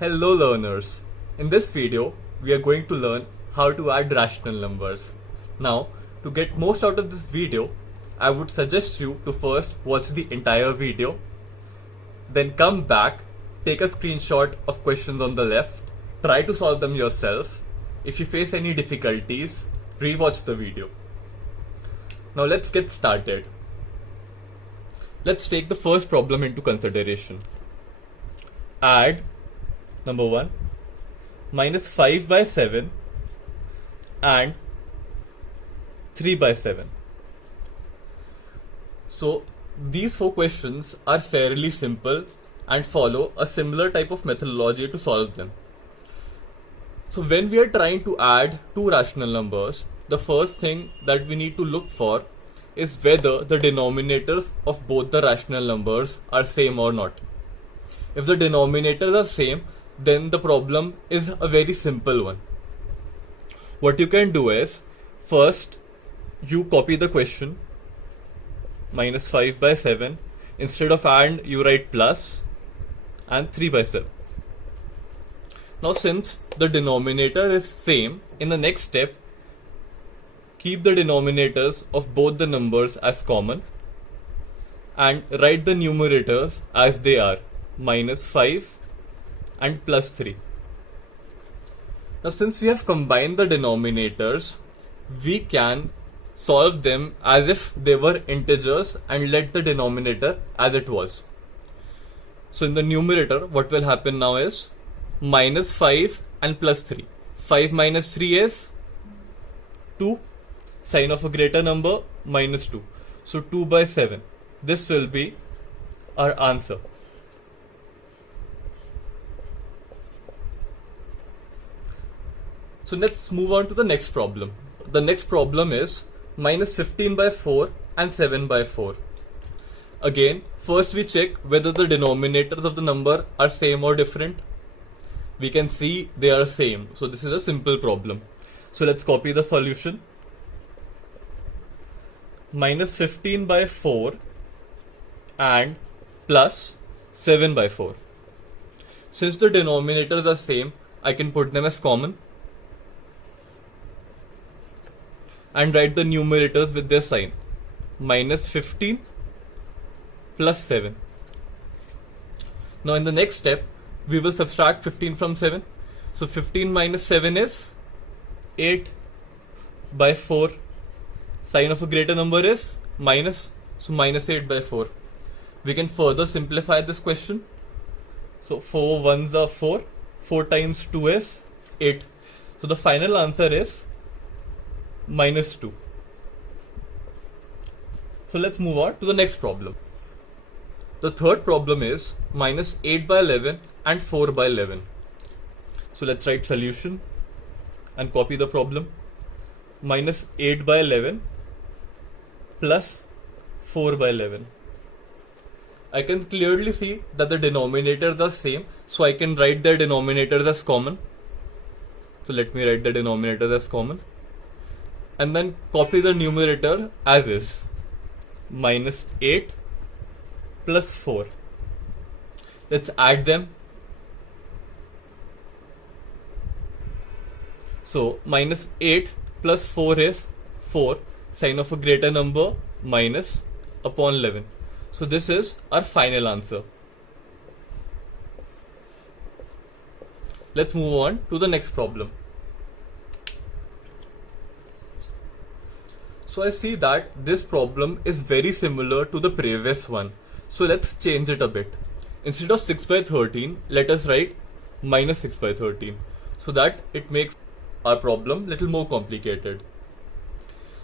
Hello learners. In this video, we are going to learn how to add rational numbers. Now, to get most out of this video, I would suggest you to first watch the entire video, then come back, take a screenshot of questions on the left, try to solve them yourself. If you face any difficulties, rewatch the video. Now let's get started. Let's take the first problem into consideration. Add number 1 minus 5 by 7 and 3 by 7. So these four questions are fairly simple and follow a similar type of methodology to solve them. So when we are trying to add two rational numbers, the first thing that we need to look for is whether the denominators of both the rational numbers are same or not. If the denominators are same, then the problem is a very simple one. What you can do is, first you copy the question, minus 5 by 7, instead of and you write plus, and 3 by 7. Now since the denominator is same, in the next step, keep the denominators of both the numbers as common and write the numerators as they are, minus 5 and plus 3. Now since we have combined the denominators, we can solve them as if they were integers and let the denominator as it was. So in the numerator, what will happen now is minus 5 and plus 3. 5 minus 3 is 2. Sign of a greater number, minus 2. So 2 by 7. This will be our answer. So let's move on to the next problem. The next problem is minus 15 by 4 and 7 by 4. Again, first we check whether the denominators of the number are same or different. We can see they are same. So this is a simple problem. So let's copy the solution. Minus 15 by 4 and plus 7 by 4. Since the denominators are same, I can put them as common and write the numerators with their sign, minus 15 plus 7. Now in the next step, we will subtract 15 from 7. So 15 minus 7 is 8 by 4. Sign of a greater number is minus, so minus 8 by 4. We can further simplify this question. So 4 ones are 4. 4 times 2 is 8. So the final answer is minus 2. So let's move on to the next problem. The third problem is minus 8 by 11 and 4 by 11. So let's write solution and copy the problem. Minus 8 by 11 plus 4 by 11. I can clearly see that the denominators are same, so I can write their denominators as common. So let me write the denominators as common and then copy the numerator as is, minus 8 plus 4. Let's add them. So minus 8 plus 4 is 4, sign of a greater number, minus upon 11. So this is our final answer. Let's move on to the next problem. So I see that this problem is very similar to the previous one. So let's change it a bit. Instead of 6 by 13, let us write minus 6 by 13. So that it makes our problem little more complicated.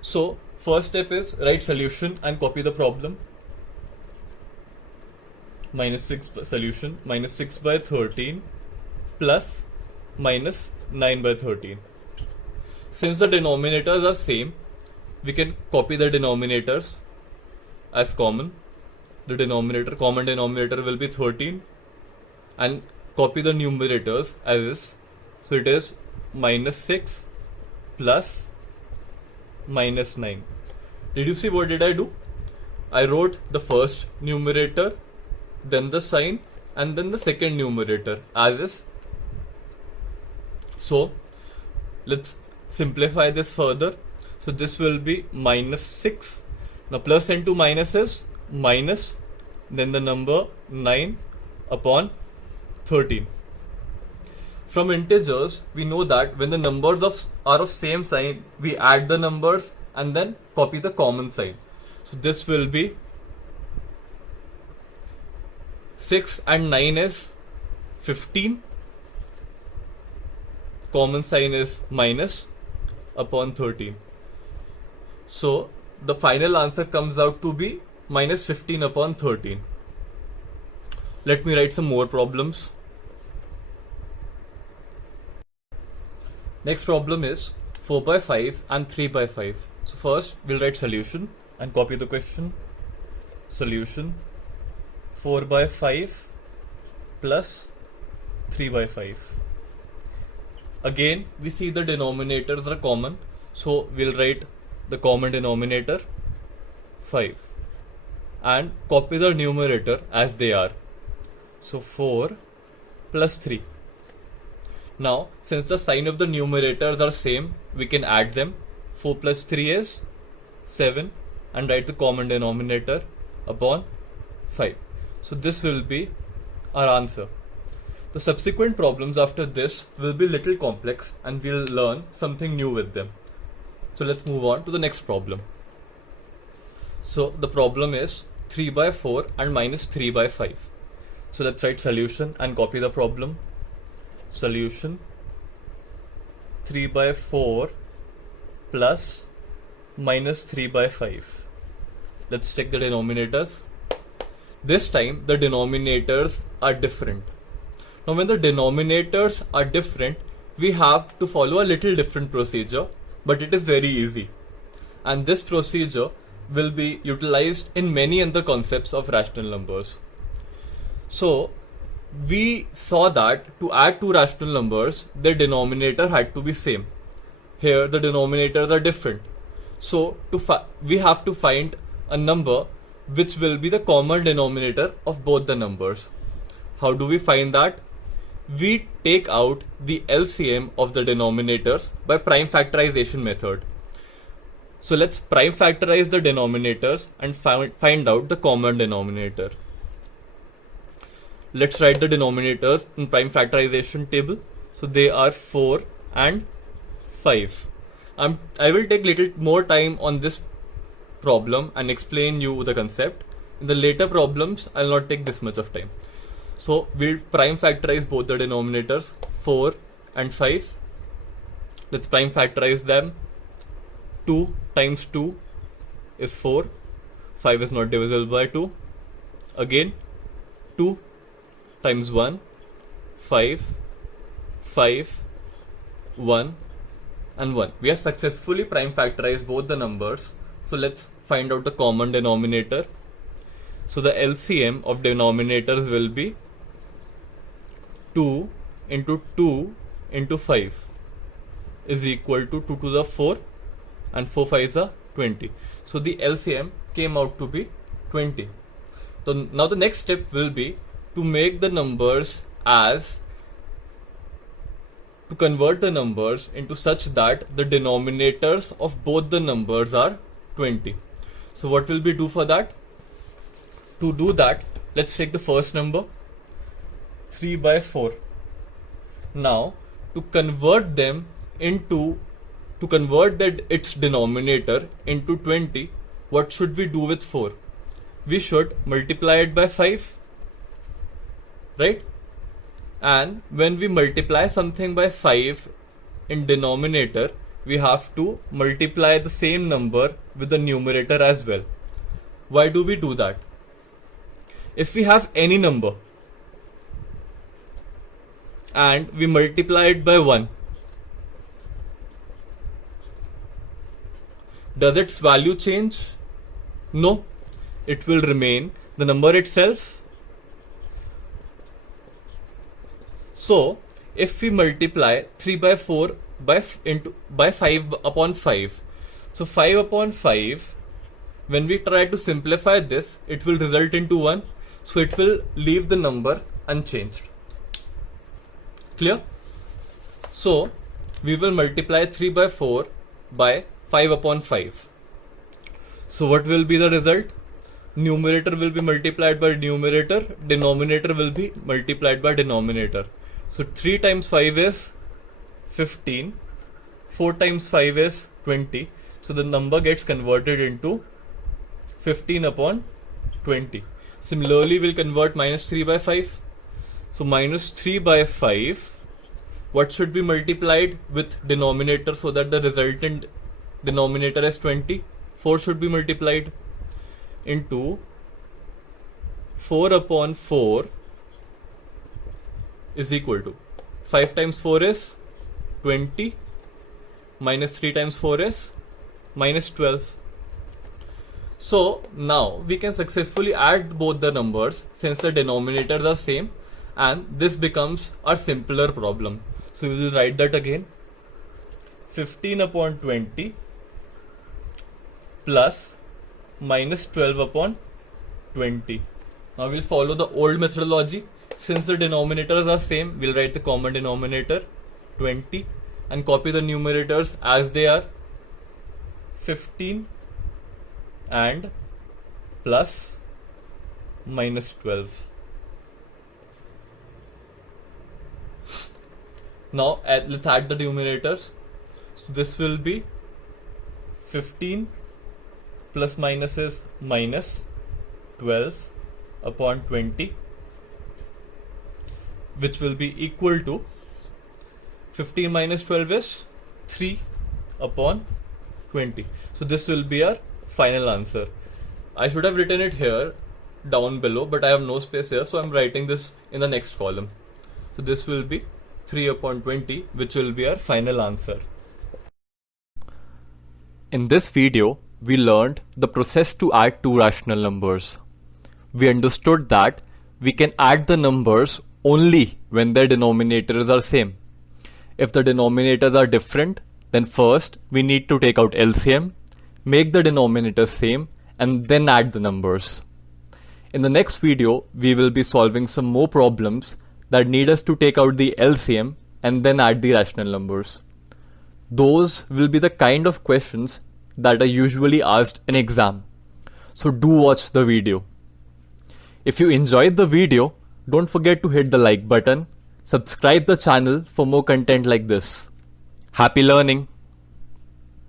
So first step is write solution and copy the problem. Minus 6 solution, minus 6 by 13 plus minus 9 by 13. Since the denominators are same, we can copy the denominators as common. The common denominator will be 13 and copy the numerators as is. So it is minus 6 plus minus 9. Did you see what did I do? I wrote the first numerator, then the sign, and then the second numerator as is So let's simplify this further. So this will be minus 6. Now plus into minus is minus, then the number 9 upon 13. From integers, we know that when the numbers are of same sign, we add the numbers and then copy the common sign. So this will be 6 and 9 is 15. Common sign is minus upon 13. So the final answer comes out to be minus 15 upon 13. Let me write some more problems. Next problem is 4 by 5 and 3 by 5. So first we'll write solution and copy the question. Solution 4 by 5 plus 3 by 5. Again we see the denominators are common, so we'll write the common denominator 5 and copy the numerator as they are. So 4 plus 3. Now since the sign of the numerators are same, we can add them. 4 plus 3 is 7 and write the common denominator upon 5. So this will be our answer. The subsequent problems after this will be little complex and we'll learn something new with them. So let's move on to the next problem. So the problem is 3 by 4 and minus 3 by 5. So let's write solution and copy the problem. Solution 3 by 4 plus minus 3 by 5. Let's check the denominators. This time the denominators are different. Now when the denominators are different, we have to follow a little different procedure, but it is very easy. And this procedure will be utilized in many other concepts of rational numbers. So we saw that to add two rational numbers, their denominator had to be same. Here the denominators are different. So we have to find a number which will be the common denominator of both the numbers. How do we find that? We take out the LCM of the denominators by prime factorization method. So let's prime factorize the denominators and find out the common denominator. Let's write the denominators in prime factorization table. So they are 4 and 5. I will take little more time on this problem and explain you the concept. In the later problems, I'll not take this much of time. So we'll prime factorize both the denominators 4 and 5. Let's prime factorize them. 2 times 2 is 4. 5 is not divisible by 2. Again 2 times 1, 5, 5, 1 and 1. We have successfully prime factorized both the numbers. So let's find out the common denominator. So the LCM of denominators will be 2 into 2 into 5 is equal to 2 to the 4 and 4 5s are 20. So the LCM came out to be 20. So now the next step will be to make the numbers to convert the numbers into such that the denominators of both the numbers are 20. So what will we do for that? To do that, let's take the first number 3 by 4. Now to convert its denominator into 20, what should we do with 4? We should multiply it by 5, right? And when we multiply something by 5 in denominator, we have to multiply the same number with the numerator as well. Why do we do that? If we have any number and we multiply it by 1, does its value change? No, it will remain the number itself. So if we multiply 3 by 4 by 5 upon 5, so 5 upon 5, when we try to simplify this, it will result into 1. So it will leave the number unchanged. Clear? So we will multiply 3 by 4 by 5 upon 5. So what will be the result? Numerator will be multiplied by numerator, denominator will be multiplied by denominator. So 3 times 5 is 15, 4 times 5 is 20. So the number gets converted into 15 upon 20. Similarly, we'll convert minus 3 by 5. So minus 3 by 5, what should be multiplied with denominator so that the resultant denominator is 20? 4 should be multiplied into 4 upon 4 is equal to 5 times 4 is 20, minus 3 times 4 is minus 12. So now we can successfully add both the numbers since the denominators are same, and this becomes a simpler problem. So we will write that again. 15 upon 20 plus minus 12 upon 20. Now we'll follow the old methodology. Since the denominators are same, we'll write the common denominator 20 and copy the numerators as they are, 15 and plus minus 12. Now let's add the numerators. So this will be 15 plus minus is minus 12 upon 20, which will be equal to 15 minus 12 is 3 upon 20. So this will be our final answer. I should have written it here down below, but I have no space here, so I'm writing this in the next column. So this will be 3 upon 20, which will be our final answer. In this video, we learned the process to add two rational numbers. We understood that we can add the numbers only when their denominators are same. If the denominators are different, then first we need to take out LCM, make the denominators same, and then add the numbers. In the next video, we will be solving some more problems that need us to take out the LCM and then add the rational numbers. Those will be the kind of questions that are usually asked in exam. So do watch the video. If you enjoyed the video, don't forget to hit the like button, subscribe the channel for more content like this. Happy learning!